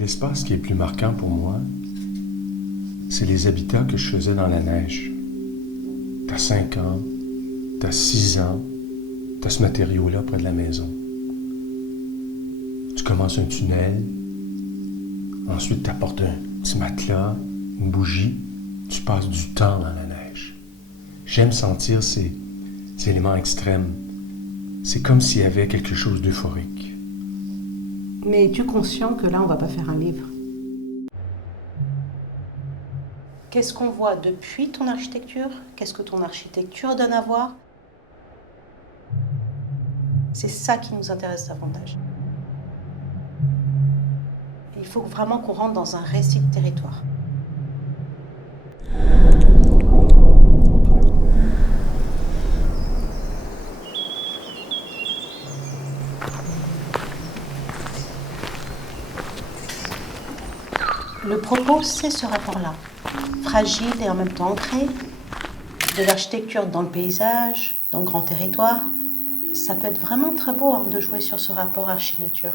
L'espace qui est plus marquant pour moi, c'est les habitats que je faisais dans la neige. T'as 5 ans, t'as 6 ans, t'as ce matériau-là près de la maison. Tu commences un tunnel, ensuite t'apportes un petit matelas, une bougie, tu passes du temps dans la neige. J'aime sentir ces éléments extrêmes. C'est comme s'il y avait quelque chose d'euphorique. Mais es-tu conscient que là, on va pas faire un livre? Qu'est-ce qu'on voit depuis ton architecture? Qu'est-ce que ton architecture donne à voir? C'est ça qui nous intéresse davantage. Il faut vraiment qu'on rentre dans un récit de territoire. Le propos, c'est ce rapport-là, fragile et en même temps ancré, de l'architecture dans le paysage, dans le grand territoire. Ça peut être vraiment très beau de jouer sur ce rapport archi-nature.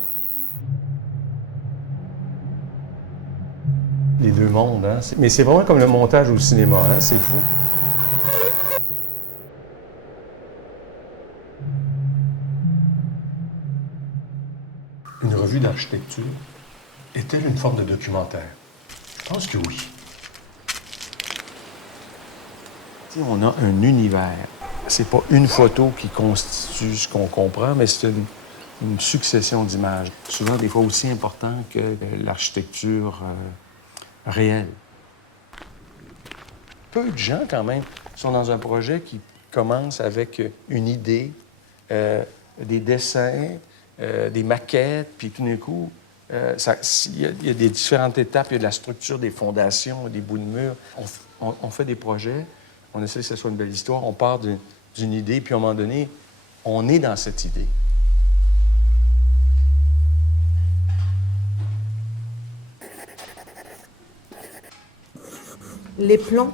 Les deux mondes, hein? Mais c'est vraiment comme le montage au cinéma, hein? C'est fou. Une revue d'architecture est-elle une forme de documentaire? Je pense que oui. On a un univers. C'est pas une photo qui constitue ce qu'on comprend, mais c'est une succession d'images. Souvent, des fois aussi important que l'architecture réelle. Peu de gens, quand même, sont dans un projet qui commence avec une idée, des dessins, des maquettes, puis tout d'un coup, il y a des différentes étapes. Il y a de la structure, des fondations, des bouts de mur. On fait des projets, on essaie que ce soit une belle histoire, on part d'une idée, puis à un moment donné, on est dans cette idée. Les plans,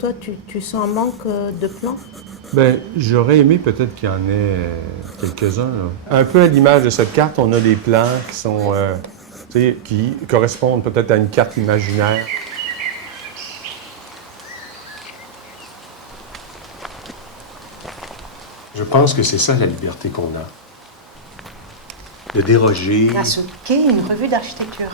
toi, tu sens un manque de plans? Bien, j'aurais aimé peut-être qu'il y en ait quelques-uns, là. Un peu à l'image de cette carte, on a des plans qui sont, qui correspondent peut-être à une carte imaginaire. Je pense que c'est ça la liberté qu'on a. De déroger. À ce qu'est une revue d'architecture.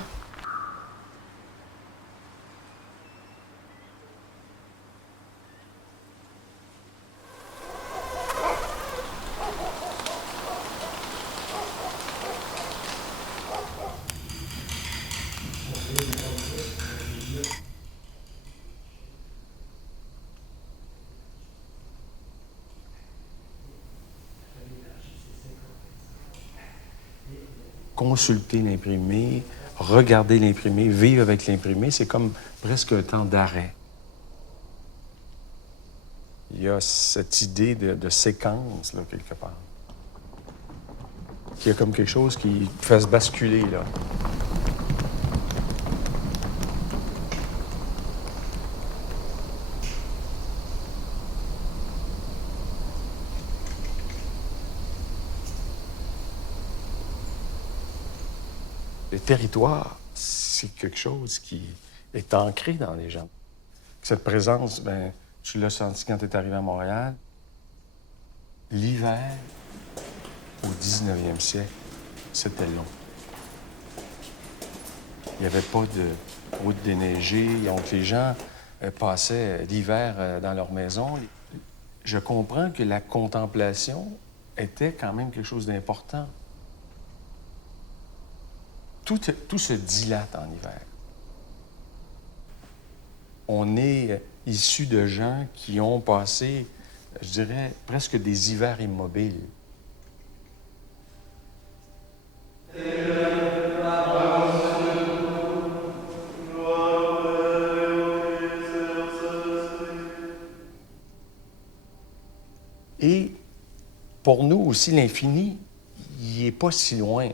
Consulter l'imprimé, regarder l'imprimé, vivre avec l'imprimé, c'est comme presque un temps d'arrêt. Il y a cette idée de séquence, là, quelque part. Qu'il y a comme quelque chose qui fait se basculer, là. Le territoire, c'est quelque chose qui est ancré dans les gens. Cette présence, bien, tu l'as senti quand tu es arrivé à Montréal. L'hiver, au 19e siècle, c'était long. Il n'y avait pas de route déneigée, donc les gens passaient l'hiver dans leur maison. Je comprends que la contemplation était quand même quelque chose d'important. Tout se dilate en hiver. On est issu de gens qui ont passé, je dirais, presque des hivers immobiles. Et pour nous aussi, l'infini, il n'est pas si loin.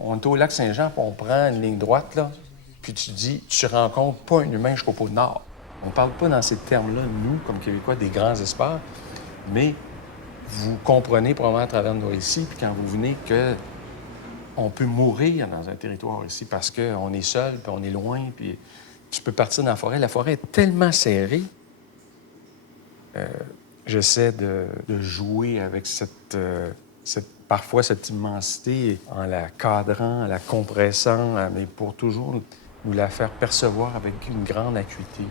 On est au lac Saint-Jean, puis on prend une ligne droite, là, puis tu dis, tu rencontres pas un humain jusqu'au pôle Nord. On ne parle pas dans ces termes-là, nous, comme Québécois, des grands espaces, mais vous comprenez probablement à travers nos récits, puis quand vous venez, que on peut mourir dans un territoire ici parce qu'on est seul, puis on est loin, puis tu peux partir dans la forêt. La forêt est tellement serrée. J'essaie de jouer avec parfois cette immensité en la cadrant, en la compressant, mais pour toujours nous la faire percevoir avec une grande acuité.